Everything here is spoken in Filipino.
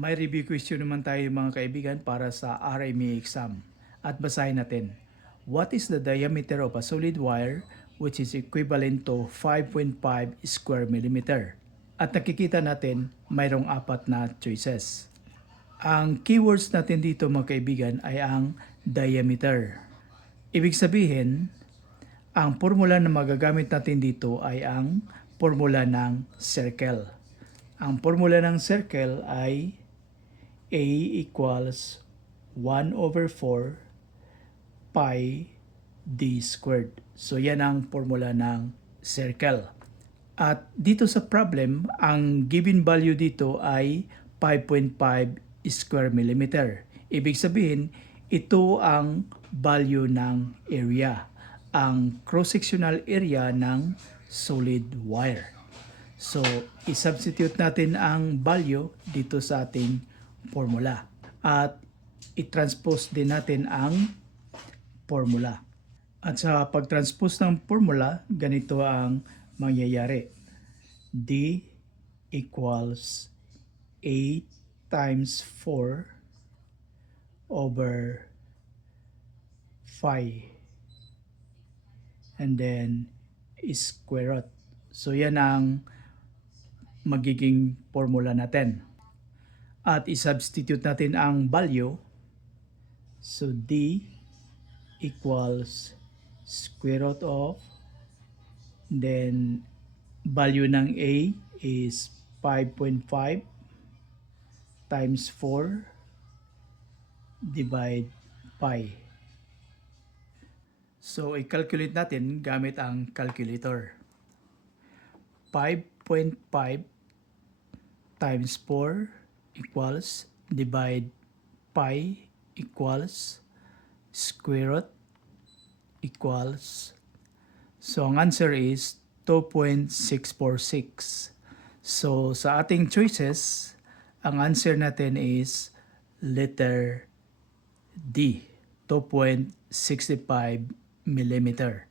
May review question naman tayo mga kaibigan para sa RME exam. At basahin natin. What is the diameter of a solid wire which is equivalent to 5.5 square millimeter? At nakikita natin mayroong apat na choices. Ang keywords natin dito mga kaibigan ay ang diameter. Ibig sabihin, ang formula na magagamit natin dito ay ang formula ng circle. Ang formula ng circle ay A equals 1 over 4 pi d squared. So yan ang formula ng circle. At dito sa problem, ang given value dito ay 5.5 square millimeter. Ibig sabihin, ito ang value ng area, ang cross-sectional area ng solid wire. So, i-substitute natin ang value dito sa ating formula. At i-transpose din natin ang formula. At sa pag-transpose ng formula, ganito ang mangyayari. D equals 8 times 4 over 5. And then, square root. So, yan ang magiging formula natin. At i-substitute natin ang value. So, D equals square root of, then value ng A is 5.5 times 4 divide pi. So, i-calculate natin gamit ang calculator. 5.5 times 4 equals, divide pi equals, square root equals, so ang answer is 2.646. So sa ating choices, ang answer natin is letter D, 2.65 millimeter.